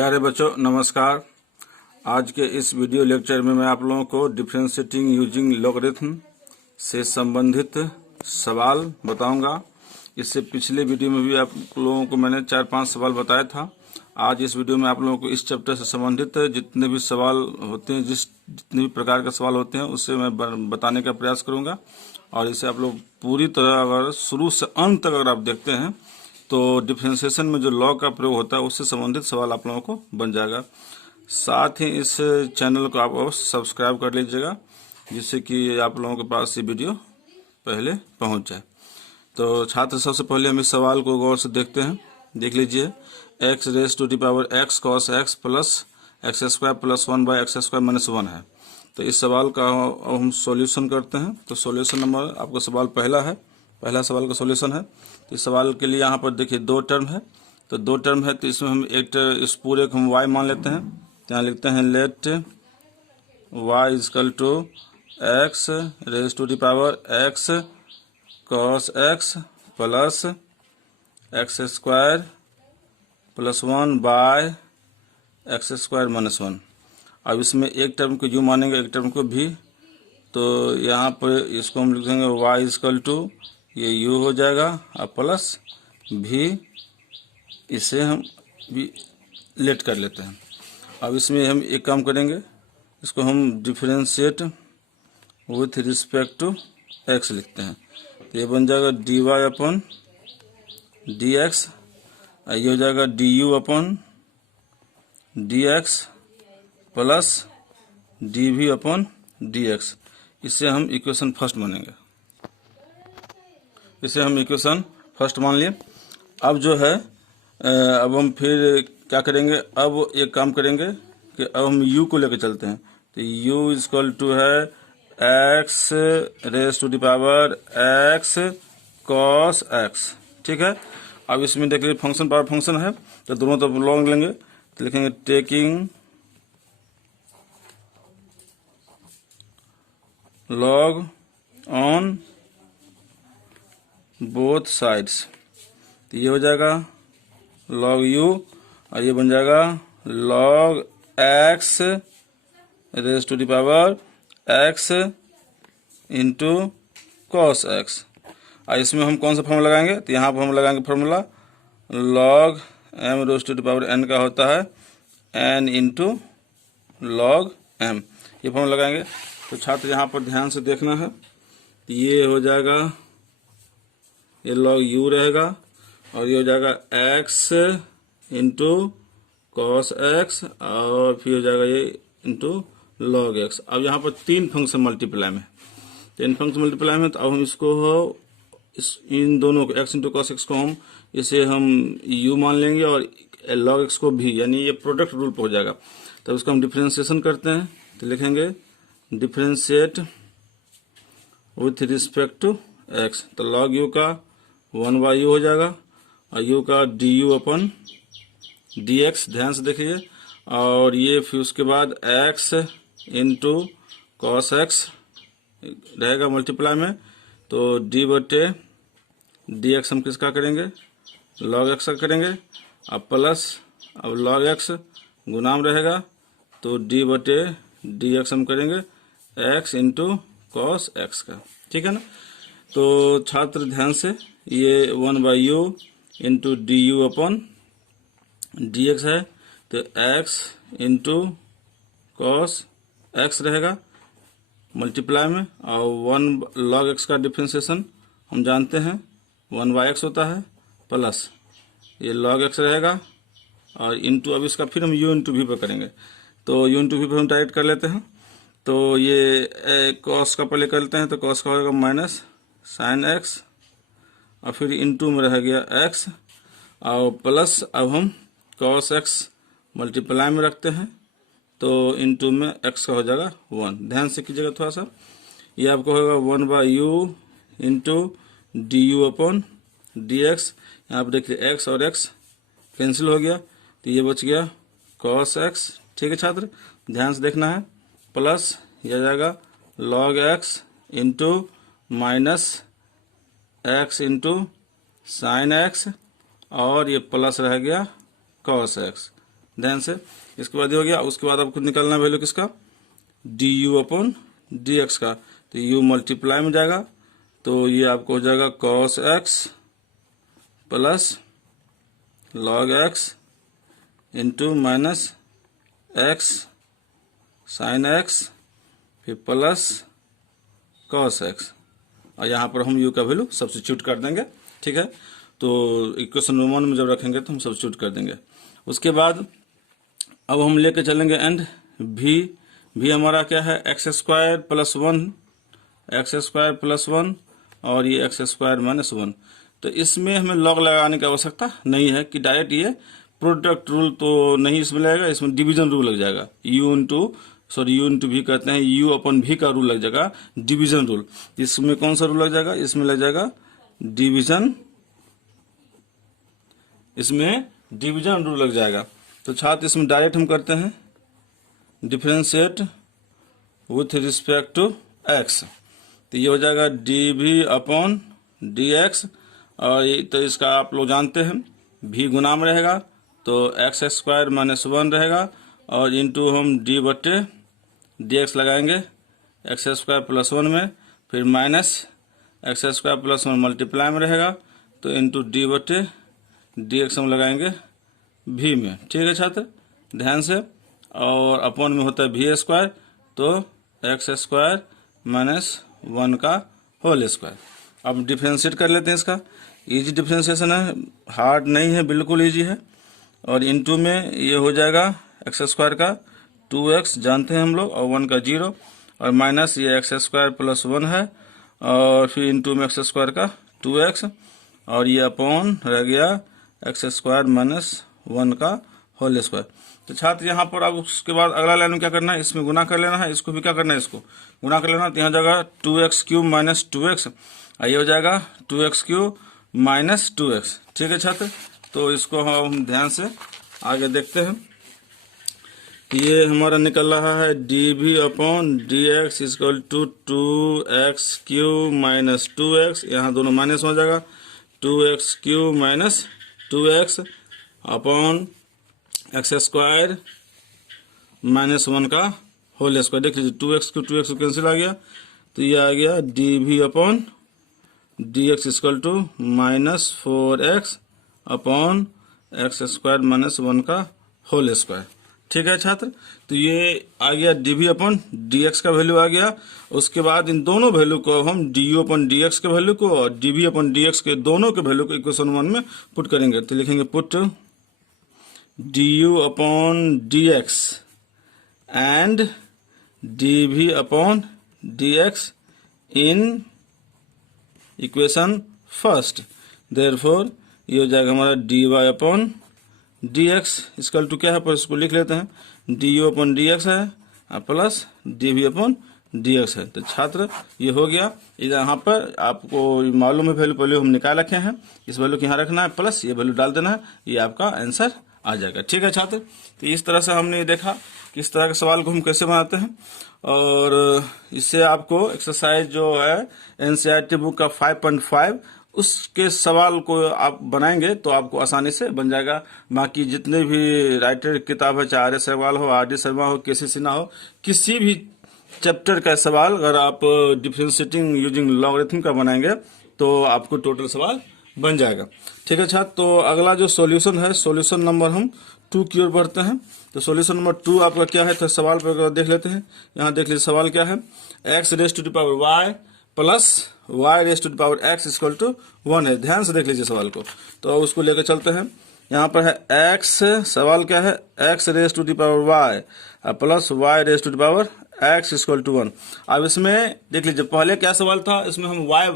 प्यारे बच्चों नमस्कार। आज के इस वीडियो लेक्चर में मैं आप लोगों को डिफरेंशिएटिंग यूजिंग लॉगरिथम से संबंधित सवाल बताऊंगा। इससे पिछले वीडियो में भी आप लोगों को मैंने 4-5 सवाल बताया था। आज इस वीडियो में आप लोगों को इस चैप्टर से संबंधित जितने भी सवाल होते हैं, जितने भी प्रकार के सवाल होते हैं उससे मैं बताने का प्रयास करूँगा। और इसे आप लोग पूरी तरह अगर शुरू से अंत तक अगर आप देखते हैं तो डिफरेंशिएशन में जो लॉ का प्रयोग होता है उससे संबंधित सवाल आप लोगों को बन जाएगा। साथ ही इस चैनल को आप सब्सक्राइब कर लीजिएगा जिससे कि आप लोगों के पास ये वीडियो पहले पहुंच जाए। तो छात्र सबसे पहले हम इस सवाल को गौर से देखते हैं। देख लीजिए, x raise to the power x cos x plus x square plus 1/x² - 1 है। तो इस सवाल का हम सॉल्यूशन करते हैं। तो सॉल्यूशन नंबर आपका सवाल पहला सवाल का सॉल्यूशन है। तो इस सवाल के लिए यहाँ पर देखिए दो टर्म है। तो दो टर्म है तो इसमें हम इस पूरे को हम y मान लेते हैं। तो यहाँ लिखते हैं let y is equal to x raise to the power x cos x plus x² plus 1/x² - 1। अब इसमें एक टर्म को u मानेंगे, एक टर्म को v। तो यहाँ पर इसको हम लिखेंगे y इजकल टू ये u हो जाएगा और प्लस v, इसे हम भी लेट कर लेते हैं। अब इसमें हम एक काम करेंगे, इसको हम differentiate with respect to x लिखते हैं। तो ये बन जाएगा dy अपन dx, ये हो जाएगा du अपन dx प्लस dv अपन dx। इसे हम इक्वेशन फर्स्ट मानेंगे, इसे हम इक्वेशन फर्स्ट मान लिए। अब जो है अब हम फिर क्या करेंगे, अब एक काम करेंगे कि अब हम u को लेकर चलते हैं। तो u इजकल टू है x raise to the power x cos x, ठीक है। अब इसमें देख लीजिए फंक्शन पावर फंक्शन है तो दोनों तरफ लॉग लेंगे। तो लिखेंगे taking log on both sides. तो ये हो जाएगा log u और ये बन जाएगा log x raise to the power x इंटू cos x। और इसमें हम कौन सा फॉर्मूला लगाएंगे, तो यहाँ पर हम लगाएंगे formula log m raise to the power n का होता है n इंटू log m, ये फॉर्मूला लगाएंगे। तो छात्र यहाँ पर ध्यान से देखना है। तो ये हो जाएगा, ये log u रहेगा और ये हो जाएगा x इंटू cos x और फिर हो जाएगा ये इंटू log x। अब यहाँ पर तीन फंक्शन मल्टीप्लाई में, तीन फंक्शन मल्टीप्लाई में। तो अब हम इसको इन दोनों को x इंटू cos x को हम इसे हम u मान लेंगे और log x को भी, यानी ये प्रोडक्ट रूल पर हो जाएगा। तब इसको हम डिफरेंशिएशन करते हैं। तो लिखेंगे differentiate with respect to x। तो log u का 1/u हो जाएगा और u का du अपन dx, ध्यान से देखिए। और ये फिर उसके बाद x इंटू cos x रहेगा मल्टीप्लाई में। तो d बटे dx हम किसका करेंगे, log x का करेंगे। अब प्लस अब log x गुणाम रहेगा तो d बटे dx हम करेंगे x इंटू cos x का, ठीक है ना। तो छात्र ध्यान से, ये 1/u इंटू du अपन dx है। तो x इंटू cos x रहेगा मल्टीप्लाई में और 1 log x का डिफरेंशिएशन हम जानते हैं 1/x होता है, प्लस ये log x रहेगा और इंटू, अब इसका फिर हम u इंटू v पर करेंगे। तो u इंटू v पर हम डायरेक्ट कर लेते हैं। तो ये cos का पहले कर लेते हैं। तो cos का होगा माइनस साइन x और फिर इंटू में रह गया x और प्लस अब हम cos x मल्टीप्लाई में रखते हैं। तो इंटू में x का हो जाएगा 1। ध्यान से कीजिएगा थोड़ा सा, ये आपको होगा 1/u इंटू du अपन dx। यहाँ पर देखिए x और x कैंसिल हो गया तो ये बच गया cos x, ठीक है छात्र, ध्यान से देखना है। प्लस ये आ जाएगा log x into minus x into sine x और ये प्लस रह गया cos x। ध्यान से। इसके बाद ये हो गया। उसके बाद आपको निकालना वैल्यू किसका, D you upon D x का। तो यू मल्टीप्लाई में जाएगा, तो ये आपको हो जाएगा cos x plus log X into minus x sine x फिर प्लस कॉस एक्स, और यहाँ पर हम यू का वैल्यू सब्स्टिट्यूट कर देंगे। ठीक है, तो इक्वेशन नंबर 1 में जब रखेंगे तो हम सब्स्टिट्यूट कर देंगे। उसके बाद अब हम लेके चलेंगे एंड भी हमारा क्या है, x square plus 1, x square plus 1 और ये एक्स स्क्वायर माइनस 1। तो इसमें हमें लॉग लगाने की आवश्यकता नहीं है कि डायरेक्ट ये प्रोडक्ट रूल तो नहीं इसमें लगेगा, इसमें डिवीजन रूल लग जाएगा। यू इंटू भी कहते हैं, यू अपन भी का रूल लग जाएगा, डिवीजन रूल। इसमें कौन सा रूल लग जाएगा, इसमें लग जाएगा डिवीजन, इसमें डिवीजन रूल लग जाएगा। तो छात्र इसमें डायरेक्ट हम करते हैं differentiate with respect to x, तो ये हो जाएगा डी भी अपॉन डी एक्स, और ये तो इसका आप लोग जानते हैं भी गुना में रहेगा तो एक्स स्क्वायर माइनस 1 रहेगा, और इंटू हम डी बटे डी एक्स लगाएंगे एक्स स्क्वायर प्लस 1 में, फिर minus x square plus 1 multiply में रहेगा, तो इंटू डी बटे डी एक्स हम लगाएंगे भी में। ठीक है छात्र, ध्यान से। और अपॉन में होता है भी स्क्वायर, तो एक्स स्क्वायर माइनस 1 का होल स्क्वायर। अब डिफ्रेंशिएट कर लेते हैं इसका। इजी डिफ्रेंशिएशन है, हार्ड नहीं है, बिल्कुल इजी है। और इनटू में ये हो जाएगा एक्स स्क्वायर का 2x जानते हैं हम लोग, और 1 का 0, और माइनस ये एक्स स्क्वायर प्लस 1 है, और फिर इनटू में एक्स स्क्वायर का 2x, और ये अपॉन रह गया एक्स स्क्वायर माइनस 1 का होल स्क्वायर। तो छात्र यहाँ पर अब उसके बाद अगला लाइन में क्या करना है, इसमें गुना कर लेना है, इसको भी क्या करना है, इसको गुना कर लेना। तो यहाँ जाएगा 2x क्यूब माइनस 2x, ये हो जाएगा 2x क्यूब माइनस 2x। ठीक है छात्र, तो इसको हम ध्यान से आगे देखते हैं। ये हमारा निकल रहा है डी भी upon D x is equal to 2x cube minus 2x, यहाँ दोनों माइनस हो जाएगा, 2x cube minus 2x upon x square minus 1 का होल स्क्वायर। देख लीजिए 2x को 2x कैंसिल आ गया, तो ये आ गया डी भी upon D x is equal to minus 4x upon x square minus 1 का होल स्क्वायर। ठीक है छात्र, तो ये आ गया डी भी अपॉन डी एक्स का वैल्यू आ गया। उसके बाद इन दोनों वैल्यू को हम D you upon D x के वैल्यू को और डी भी अपॉन डी एक्स के दोनों के वैल्यू को इक्वेशन 1 में पुट करेंगे। तो लिखेंगे put D you upon D X and D भी upon D X in equation first. Therefore ये हो जाएगा हमारा D Y upon D X is equal to क्या है, पर इसको लिख लेते हैं D you upon D x है प्लस डी भी अपॉन डी एक्स है। तो छात्र ये हो गया। यहाँ पर आपको मालूम है वैल्यू पहले हम निकाल रखे हैं, इस वैल्यू को यहाँ रखना है प्लस ये वैल्यू डाल देना है, ये आपका आंसर आ जाएगा। ठीक है छात्र, तो इस तरह से हमने देखा कि इस तरह के सवाल को हम कैसे बनाते हैं, और इससे आपको एक्सरसाइज जो है एनसीईआरटी बुक का 5.5 उसके सवाल को आप बनाएंगे तो आपको आसानी से बन जाएगा। बाकी जितने भी राइटर किताब है, चाहे आर्य सहवाल हो, आर डी शर्मा हो, केसी सिन्हा हो, किसी भी चैप्टर का सवाल अगर आप डिफरेंशिएटिंग यूजिंग लॉगरिथम का बनाएंगे तो आपको टोटल सवाल बन जाएगा। ठीक है छात्र, तो अगला जो सॉल्यूशन है, सॉल्यूशन नंबर हम 2 की ओर बढ़ते हैं। तो सॉल्यूशन नंबर 2 आपका क्या है, तो सवाल पर देख लेते हैं। यहाँ देख लीजिए सवाल क्या है, x raise to the power y plus y raise to the power x equal to 1 है। ध्यान से देख लीजिए सवाल को, तो उसको लेकर चलते हैं। यहाँ पर है x, सवाल क्या है, x raise to the power y plus y raise to the power x equal to 1। अब इसमें देख लीजिए पहले क्या सवाल था, इसमें हम y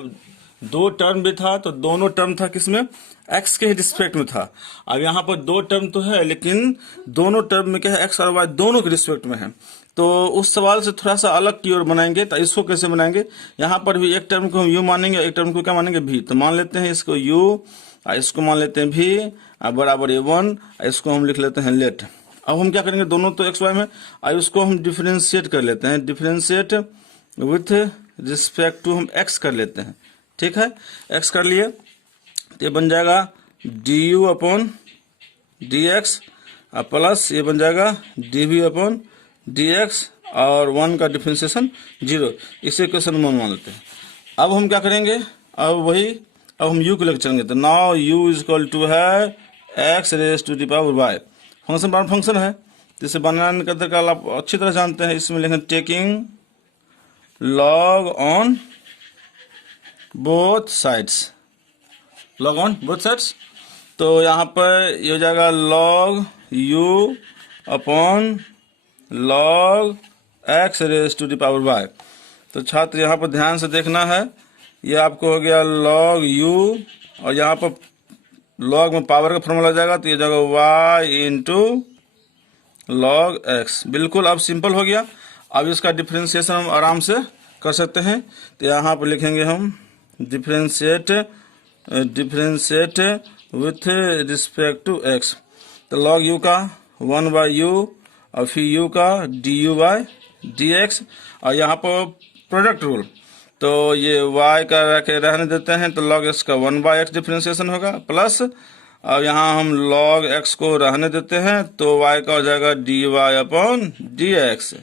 2 टर्म भी था, तो दोनों टर्म था किसमें, x के ही रिस्पेक्ट में था। अब यहाँ पर 2 टर्म तो है, लेकिन दोनों टर्म में क्या है, x और y दोनों के रिस्पेक्ट में है। तो उस सवाल से थोड़ा सा अलग की ओर बनाएंगे। तो इसको कैसे बनाएंगे, यहाँ पर भी एक टर्म को हम u मानेंगे, एक टर्म को क्या मानेंगे, v। तो मान लेते हैं इसको u, इसको मान लेते हैं v बराबर a1, इसको हम लिख लेते हैं लेट। अब हम क्या करेंगे, दोनों तो x y में, अब इसको हम डिफरेंशिएट कर लेते हैं, डिफरेंशिएट विथ रिस्पेक्ट टू हम x कर लेते हैं। ठीक है, x कर लिए तो ये बन जाएगा d you upon D x अब प्लस ये बन जाएगा d v upon D x, और 1 का डिफ्रेंसिएशन 0, इसे क्वेश्चन 1 मान लेते हैं। अब हम क्या करेंगे, अब हम u को लेकर चलेंगे। तो now u is equal to है x raise to the power y। Function बार फंक्शन है, तो इसे बनाने का तरीका आप अच्छी तरह जानते हैं। इसमें लिखेंगे taking log on both sides, log on both sides. तो यहाँ पर ये हो जाएगा log u upon log x raise to the power y। तो छात्र यहाँ पर ध्यान से देखना है, ये आपको हो गया लॉग u, और यहाँ पर लॉग में पावर का फॉर्मूला आ जाएगा, तो ये जाएगा y इंटू लॉग x। बिल्कुल अब सिंपल हो गया। अब इसका डिफ्रेंशिएशन हम आराम से कर सकते हैं। तो यहाँ पर लिखेंगे हम differentiate with respect to x। तो लॉग u का 1/u, और फिर u का du/dx, और यहाँ पर प्रोडक्ट रूल, तो ये y का रहने देते हैं, तो log x का 1/x डिफ्रेंशिएशन होगा, प्लस अब यहाँ हम log x को रहने देते हैं, तो y का हो जाएगा dy/dx।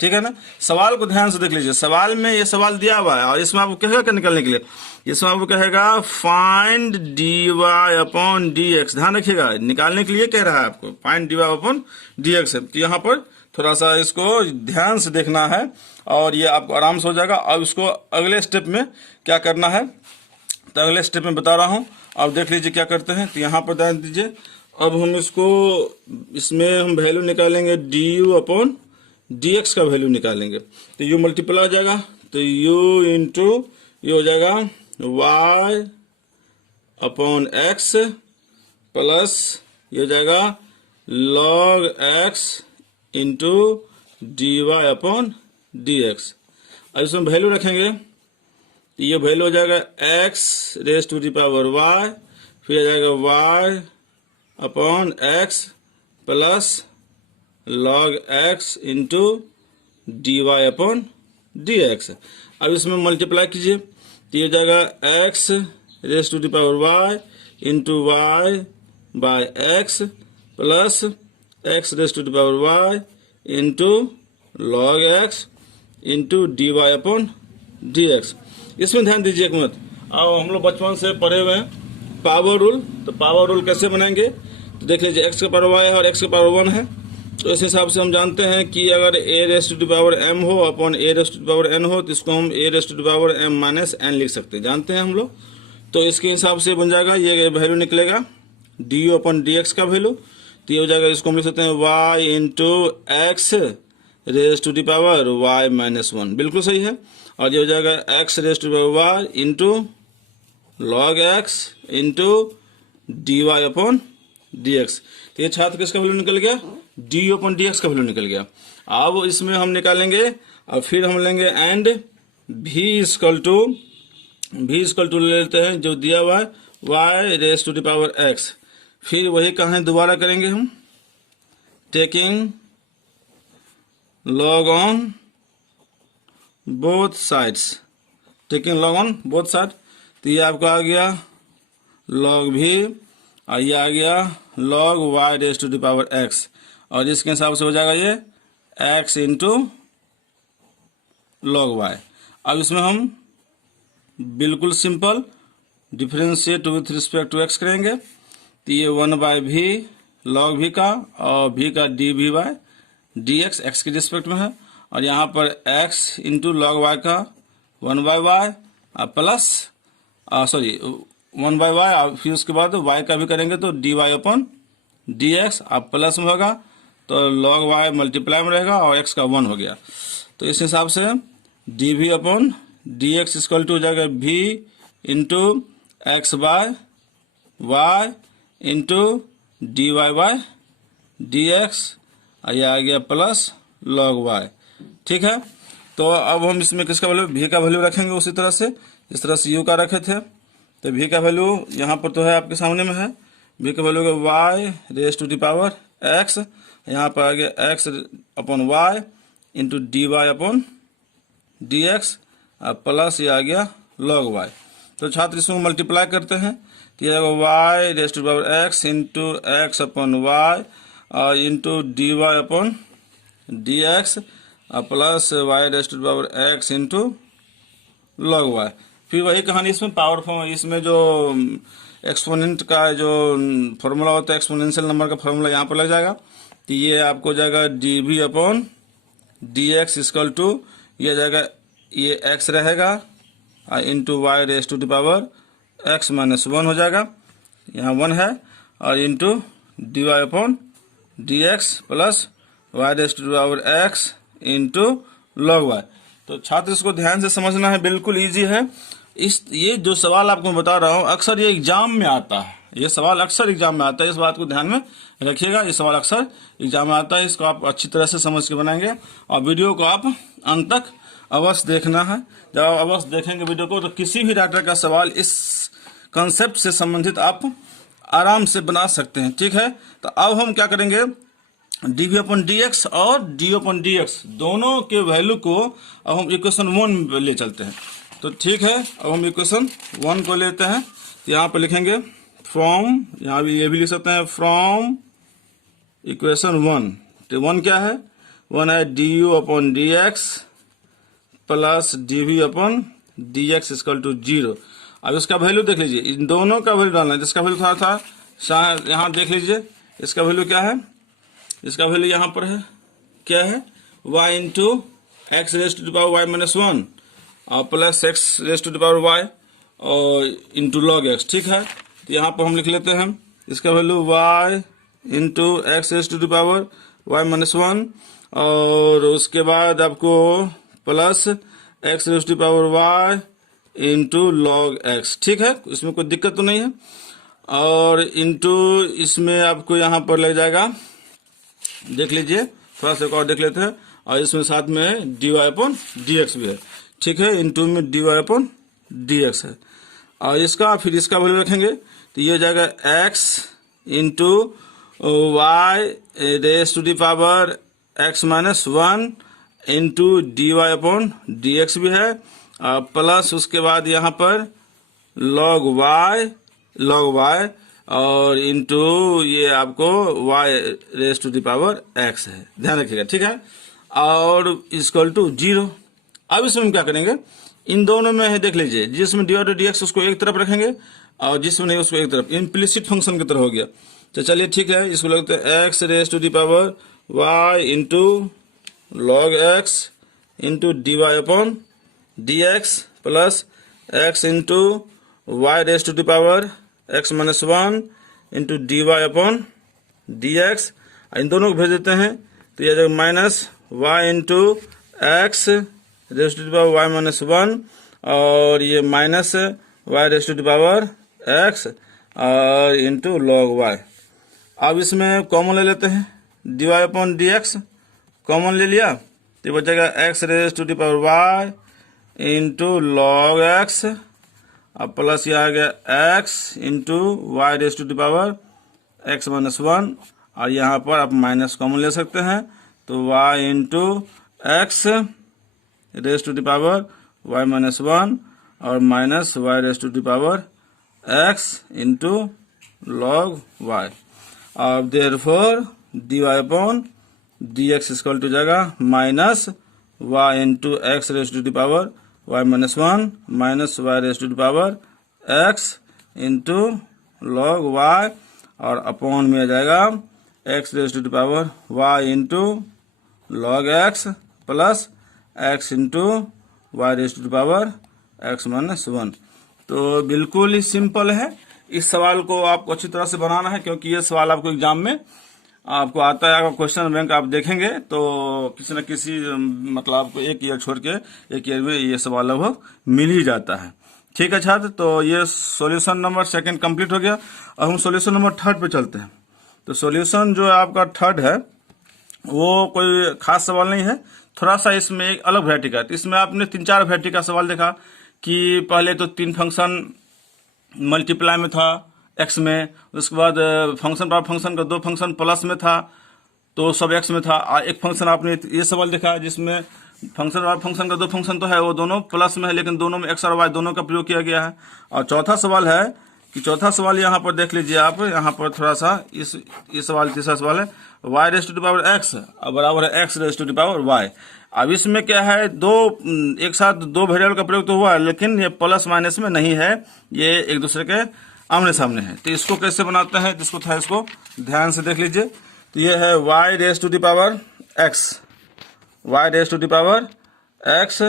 ठीक है ना। सवाल को ध्यान से देख लीजिए, सवाल में ये सवाल दिया हुआ है, और इसमें आपको कहेगा क्या निकालने के लिए, इसमें आपको कहेगा फाइंड dy/dx। ध्यान रखिएगा, निकालने के लिए कह रहा है आपको फाइंड dy/dx है। तो यहाँ पर थोड़ा सा इसको ध्यान से देखना है, और ये आपको आराम से हो जाएगा। अब इसको अगले स्टेप में क्या करना है, तो अगले स्टेप में बता रहा हूँ, अब देख लीजिए क्या करते हैं। तो यहाँ पर ध्यान दीजिए, अब हम इसमें हम वैल्यू निकालेंगे du/dx का वैल्यू निकालेंगे। तो u मल्टीप्लाई हो जाएगा, तो u इंटू ये हो जाएगा y/x प्लस ये हो जाएगा log x इंटू dy/dx। अब इसमें वैल्यू रखेंगे, तो ये वैल्यू हो जाएगा x raise to the power y, फिर आ जाएगा y/x plus log x into dy/dx। अब इसमें मल्टीप्लाई कीजिए, तो ये हो जाएगा x raise to the power y इंटू y/x plus x raise to the power y into log x into dy/dx। इसमें ध्यान दीजिए एक मिनट। अब हम लोग बचपन से पढ़े हुए हैं पावर रूल, तो पावर रूल कैसे बनाएंगे, तो देख लीजिए x का पावर y है और x का पावर 1 है। तो इस हिसाब से हम जानते हैं कि अगर a raise to the power m हो upon a raise to the power n हो, तो इसको हम a raise to the power m माइनस n लिख सकते हैं, जानते हैं हम लोग। तो इसके हिसाब से बन जाएगा, ये वैल्यू निकलेगा du/dx का वैल्यू, तो ये हो जाएगा, इसको हम लिख सकते हैं y into x raise to the power y-1। बिल्कुल सही है। और ये हो जाएगा x raise to the power y into log x into dy/dx। तो ये छात्र किसका वैल्यू निकल गया, du/dx का वैल्यू निकल गया। अब इसमें हम निकालेंगे, और फिर हम लेंगे एंड v इक्वल टू ले लेते हैं जो दिया हुआ है y raise to the power x। फिर वही कहानी दोबारा करेंगे हम, taking log on both sides, taking log on both side. तो ये आपका आ गया log v, और ये आ गया log y raise to the power x, और इसके हिसाब से हो जाएगा ये x इंटू log y। अब इसमें हम बिल्कुल simple differentiate with respect to x करेंगे, तो ये 1/v log v का, और v का dv/dx x के रिस्पेक्ट में है, और यहाँ पर x इंटू log y का 1/y प्लस 1/y, और फिर उसके बाद y का भी करेंगे तो dy/dx अब प्लस में होगा, तो log y मल्टीप्लाई में रहेगा, और x का 1 हो गया। तो इस हिसाब से dv/dx इक्वल टू हो जाएगा v into x/y into dy/dx, ये आ गया प्लस log y। ठीक है। तो अब हम इसमें किसका वैल्यू, v का वैल्यू रखेंगे उसी तरह से, इस तरह से u का रखे थे। तो v का वैल्यू यहाँ पर तो है आपके सामने में है, v का value y raise to the power x, यहाँ पर आ गया x/y इंटू dy/dx, प्लस ये आ गया log y। तो छात्र इसमें मल्टीप्लाई करते हैं, तो ये आएगा y raise to the power x into x/y into D Y upon D x plus y raise to power x into log y. फिर वही कहानी इसमें पावर फॉर्म, इसमें जो एक्सपोनेंट का जो फॉर्मूला होता है, एक्सपोनेंशियल नंबर का फॉर्मूला यहाँ पर लग जाएगा। तो ये आपको जाएगा d v upon D x equal to, ये जाएगा, ये एक्स रहेगा into Y raise to the power x minus 1 हो जाएगा, यहाँ 1 है, और into D Y upon D x plus y raise to the power x into log y. तो छात्र इसको ध्यान से समझना है, बिल्कुल इजी है। ये जो सवाल आपको बता रहा हूँ अक्सर ये एग्जाम में आता है, ये सवाल अक्सर एग्जाम में आता है, इस बात को ध्यान में रखिएगा। ये सवाल अक्सर एग्जाम में आता है, इसको आप अच्छी तरह से समझ के बनाएंगे और वीडियो को आप अंत तक अवश्य देखना है। जब आप अवश्य देखेंगे वीडियो को तो किसी भी राइटर का सवाल इस कंसेप्ट से संबंधित आप आराम से बना सकते हैं, ठीक है। तो अब हम क्या करेंगे, d v upon D x और डी अपॉन डी एक्स दोनों के वैल्यू को अब हम इक्वेशन 1 में ले चलते हैं। तो ठीक है, अब हम इक्वेशन 1 को लेते हैं। तो यहाँ पर लिखेंगे फ्रॉम, यहाँ भी ये भी लिख सकते हैं फ्रॉम इक्वेशन 1। तो 1 क्या है, 1 है d you upon D x plus d v upon D x equal to 0। अब इसका वैल्यू देख लीजिए, इन दोनों का वैल्यू डालना है। जिसका वैल्यू था यहाँ देख लीजिए, इसका वैल्यू क्या है, इसका वैल्यू यहाँ पर है, क्या है, y into x raise to the power Y minus 1 और plus x raise to the power y और इंटू लॉग एक्स, ठीक है। तो यहाँ पर हम लिख लेते हैं इसका value y into x raise to the power Y minus 1 और उसके बाद आपको plus x raise to the power y into log x, ठीक है, इसमें कोई दिक्कत तो नहीं है। और इंटू इसमें आपको यहाँ पर लग जाएगा, देख लीजिए, थोड़ा सा और देख लेते हैं, और इसमें साथ में d Y upon D x भी है, ठीक है, इंटू में d Y upon D x है। और इसका फिर इसका वैल्यू रखेंगे तो ये हो जाएगा x into Y raise to the power x minus 1 into D Y upon D x भी है, प्लस उसके बाद यहाँ पर लॉग वाई और इंटू ये आपको y raise to the power x है, ध्यान रखिएगा, ठीक है, और इक्वल टू 0। अब इसमें हम क्या करेंगे, इन दोनों में है, देख लीजिए, जिसमें डी वाई डी एक्स उसको एक तरफ रखेंगे और जिसमें नहीं उसको एक तरफ, इम्प्लिसिट फंक्शन की तरह हो गया। तो चलिए ठीक है, इसको लगते हैं X raise to the power y into log X into D Y upon D x plus X into Y raise to the power x minus 1 into D Y upon D X. इन दोनों को भेज देते हैं तो यह जाएगा minus Y into x raise to the power Y minus 1 और ये minus Y raise to the power X और इंटू लॉग वाई। अब इसमें कॉमन ले लेते हैं, d Y upon D x common ले लिया तो बचेगा x raise to the power y into log x अब प्लस ये आ गया x into Y raise to the power x minus 1 और यहाँ पर आप माइनस कॉमन ले सकते हैं तो Y into x raise to the power Y minus 1 और minus Y raise to the power x into log Y. अब therefore D Y upon D x equal to जाएगा minus Y into x raise to the power y minus 1 minus Y raise to the power x into log y और upon में आ जाएगा x raise to the power y into log x plus x into Y raise to the power x minus 1। तो बिल्कुल ही simple है, इस सवाल को आपको अच्छी तरह से बनाना है क्योंकि ये सवाल आपको एग्जाम में आपको आता है। अगर क्वेश्चन बैंक आप देखेंगे तो किसी न किसी मतलब आपको एक ईयर छोड़ के एक ईयर में ये सवाल लगभग मिल ही जाता है, ठीक है छात्र। तो ये सॉल्यूशन नंबर 2 कंप्लीट हो गया। अब हम सॉल्यूशन नंबर 3 पे चलते हैं। तो सॉल्यूशन जो है आपका 3 है वो कोई खास सवाल नहीं है, थोड़ा सा इसमें एक अलग वैरायटी का। तो इसमें आपने 3-4 वैरायटी का सवाल देखा कि पहले तो 3 फंक्शन मल्टीप्लाई में था एक्स में, उसके बाद फंक्शन पावर फंक्शन का 2 फंक्शन प्लस में था तो सब एक्स में था। एक फंक्शन आपने ये सवाल देखा जिसमें फंक्शन पावर फंक्शन का 2 फंक्शन तो है वो दोनों प्लस में है लेकिन दोनों में एक्स और वाई दोनों का प्रयोग किया गया है। और चौथा सवाल है कि चौथा सवाल यहाँ पर देख लीजिए आप, यहाँ पर थोड़ा सा इस सवाल तीसरा सवाल है y raise to the power x बराबर है x raise to the power y। अब इसमें क्या है, एक साथ दो वेरिएबल का प्रयोग तो हुआ है, लेकिन ये प्लस माइनस में नहीं है, ये एक दूसरे के आमने सामने है। तो इसको कैसे बनाते हैं, जिसको था इसको ध्यान से देख लीजिए। तो ये है y raise to the power y raise to the power x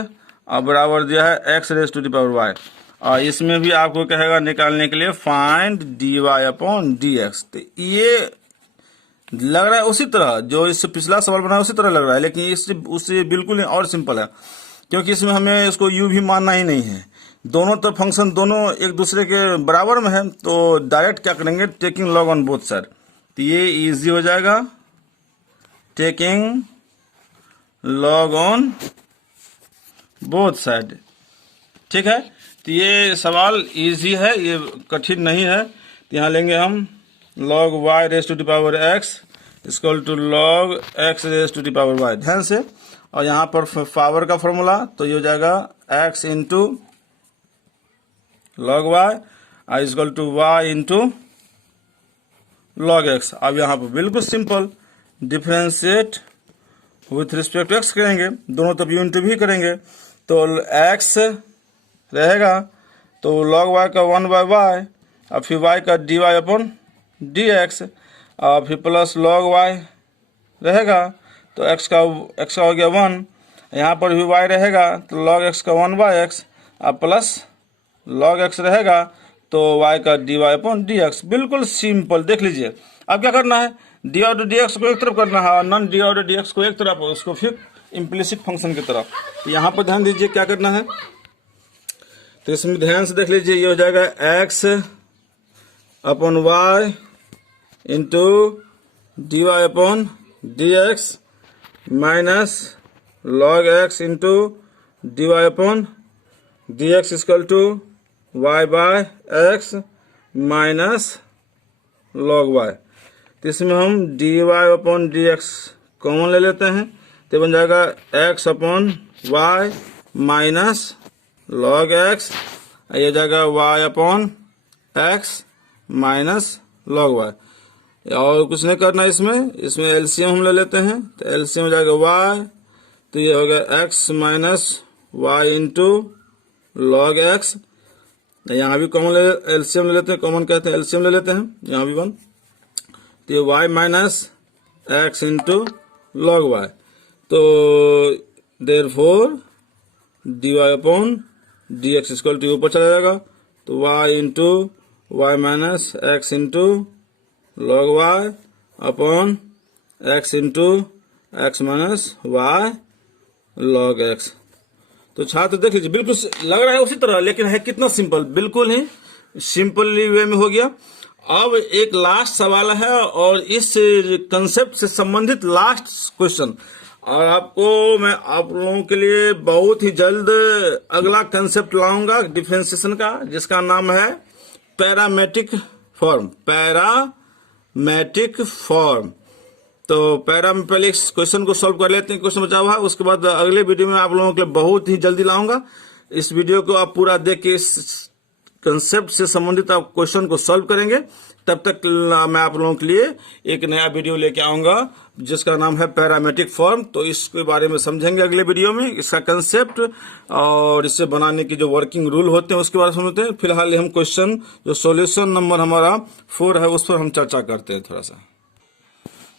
और बराबर दिया है x raise to the power y। और इसमें भी आपको कहेगा निकालने के लिए फाइंड dy अपॉन dx। तो ये लग रहा है उसी तरह जो इससे पिछला सवाल बना उसी तरह लग रहा है, लेकिन इससे उससे बिल्कुल और सिंपल है, क्योंकि इसमें हमें इसको u भी मानना ही नहीं है। दोनों तो फंक्शन दोनों एक दूसरे के बराबर में है, तो डायरेक्ट क्या करेंगे, taking log on both side. तो ये इजी हो जाएगा, taking log on both side. ठीक है, तो ये सवाल इजी है, ये कठिन नहीं है। तो यहाँ लेंगे हम log y raise to the power x equal to log x raise to the power y, ध्यान से। और यहाँ पर पावर का फॉर्मूला तो ये हो जाएगा x into log y equal to y into log x। अब यहाँ पर बिल्कुल simple differentiate with respect to x करेंगे, दोनों तरफ u इंटू भी करेंगे, तो x रहेगा तो log y का 1/y और फिर y का dy अपॉन dx और फिर प्लस log y रहेगा, तो x का हो गया 1, यहाँ पर भी y रहेगा तो log x का 1/x और प्लस log x रहेगा तो y का dy अपॉन dx। बिल्कुल सिंपल, देख लीजिए। अब क्या करना है, dy और dx को एक तरफ करना है और नॉन dy और dx को एक तरफ, उसको फिर इम्प्लिसिट फंक्शन की तरफ। तो यहाँ पर ध्यान दीजिए क्या करना है, तो इसमें ध्यान से देख लीजिए। ये हो जाएगा x upon y into dy upon dx minus log x into dy upon dx equal to y by x minus log y। तो इसमें हम dy अपॉन dx कॉमन ले लेते हैं, तो बन जाएगा x upon y minus log x, ये हो जाएगा y upon x minus log y। और कुछ नहीं करना इसमें एलसीएम हम ले लेते हैं, तो एलसीएम हो जाएगा y, तो ये हो गया x minus y into log x। यहाँ भी कॉमन एलसीएम ले लेते हैं, कॉमन कहते हैं एलसीएम ले लेते हैं, यहाँ भी 1, तो ये y minus x into log y। तो therefore dy upon dx equal to ऊपर चला जाएगा, तो y into y minus x into log y upon x into x minus y log x। तो छात्र देख लीजिए, बिल्कुल लग रहा है उसी तरह, लेकिन है कितना सिंपल, बिल्कुल ही सिंपली वे में हो गया। अब एक लास्ट सवाल है और इस कंसेप्ट से संबंधित लास्ट क्वेश्चन, और मैं आप लोगों के लिए बहुत ही जल्द अगला कंसेप्ट लाऊंगा डिफरेंशिएशन का, जिसका नाम है पैरामेट्रिक फॉर्म। तो पहले इस क्वेश्चन को सॉल्व कर लेते हैं, क्वेश्चन बचा हुआ है, उसके बाद अगले वीडियो में आप लोगों के लिए बहुत ही जल्दी लाऊंगा। इस वीडियो को आप पूरा देख के इस कंसेप्ट से संबंधित आप क्वेश्चन को सॉल्व करेंगे। तब तक मैं आप लोगों के लिए एक नया वीडियो लेके आऊंगा जिसका नाम है पैरामेट्रिक फॉर्म। तो इसके बारे में समझेंगे अगले वीडियो में, इसका कंसेप्ट और इसे बनाने की जो वर्किंग रूल होते हैं उसके बारे में समझते हैं। फिलहाल हम क्वेश्चन जो सॉल्यूशन नंबर हमारा 4 है उस पर हम चर्चा करते हैं थोड़ा सा।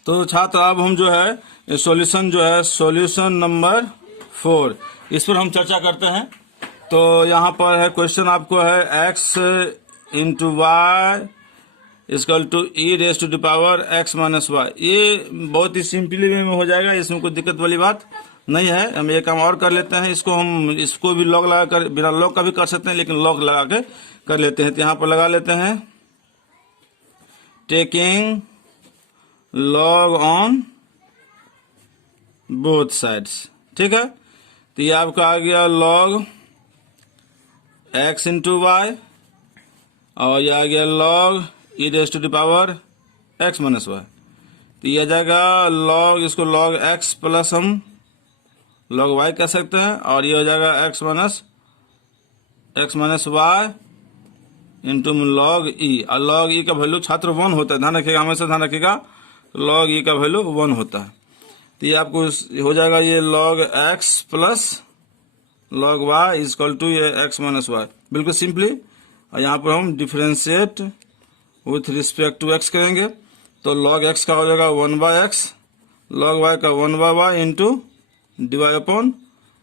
तो छात्र अब हम जो है सॉल्यूशन नंबर 4 इस पर हम चर्चा करते हैं। तो यहाँ पर है क्वेश्चन आपको है x into y equal to e raise to the power x minus y. ये बहुत ही सिंपली वे में हो जाएगा, इसमें कोई दिक्कत वाली बात नहीं है। हम एक काम और कर लेते हैं, इसको भी लॉग लगा कर, बिना लॉग का भी कर सकते हैं, लेकिन लॉग लगा के कर लेते हैं। तो यहाँ पर लगा लेते हैं taking log on both sides. ठीक है, तो ये आपका आ गया लॉग x इंटू वाई और ये आ गया log E raise to the power x minus Y. तो ये आ जाएगा लॉग, इसको लॉग x प्लस हम लॉग y कह सकते हैं, और ये हो जाएगा x minus Y into log E, और लॉग ई का वैल्यू छात्र 1 होता है, ध्यान रखिएगा, हमेशा ध्यान रखिएगा, लॉग ई का वैल्यू 1 होता है। तो ये आपको हो जाएगा ये log x plus log y is equal to ये x माइनस वाई, बिल्कुल सिंपली। और यहाँ पर हम differentiate with respect to x करेंगे, तो log x का हो जाएगा 1/x, log y का 1/y into D Y upon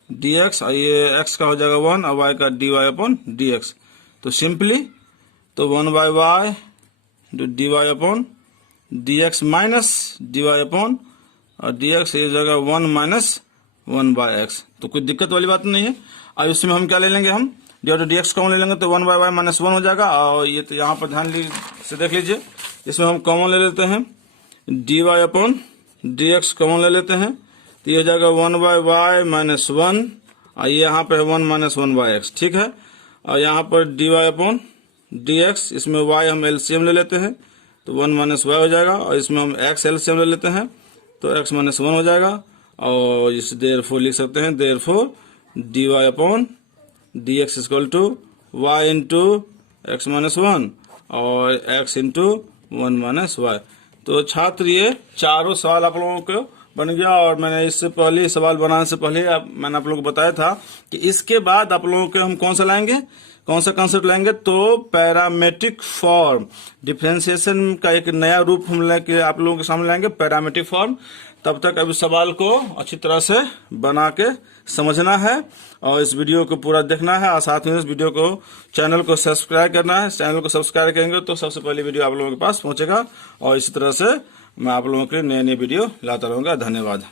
D x, और ये x का हो जाएगा 1 और y का dy अपॉन डी एक्स। तो सिंपली तो 1/y into D Y upon D x minus d Y upon और dx ये जगह 1 माइनस 1/x, तो कोई दिक्कत वाली बात नहीं है। अब इसमें हम क्या ले लेंगे, हम dx कॉमन ले लेंगे, तो 1/y माइनस 1 हो जाएगा। और ये तो यहाँ पर ध्यान से देख लीजिए, इसमें हम कॉमन ले लेते हैं, dy अपॉन dx कॉमन ले लेते हैं, तो ये हो जाएगा 1/y माइनस 1, और ये यहाँ पर 1 माइनस 1/x, ठीक है। और यहाँ पर dy अपॉन dx, इसमें y हम एलसीएम ले लेते हैं, तो 1 माइनस y हो जाएगा, और इसमें हम x एलसीएम ले लेते हैं, तो x माइनस 1 हो जाएगा। और इस देयरफॉर लिख सकते हैं, therefore dy upon dx equal to y into x minus 1 और x इंटू 1 माइनस वाई। तो छात्र ये चारों सवाल आप लोगों को बन गया। और मैंने इससे पहले सवाल बनाने से पहले मैंने आप लोगों को बताया था कि इसके बाद आप लोगों के हम कौन सा लाएंगे, कौन सा कॉन्सेप्ट लाएंगे, तो पैरामेट्रिक फॉर्म, डिफरेंशिएशन का एक नया रूप हम लेके आप लोगों के सामने लाएंगे, पैरामेट्रिक फॉर्म। तब तक अभी सवाल को अच्छी तरह से बना के समझना है और इस वीडियो को पूरा देखना है, और साथ में इस वीडियो को चैनल को सब्सक्राइब करना है। चैनल को सब्सक्राइब करेंगे तो सबसे पहले वीडियो आप लोगों के पास पहुंचेगा, और इसी तरह से मैं आप लोगों के लिए नए नए वीडियो लाता रहूंगा। धन्यवाद।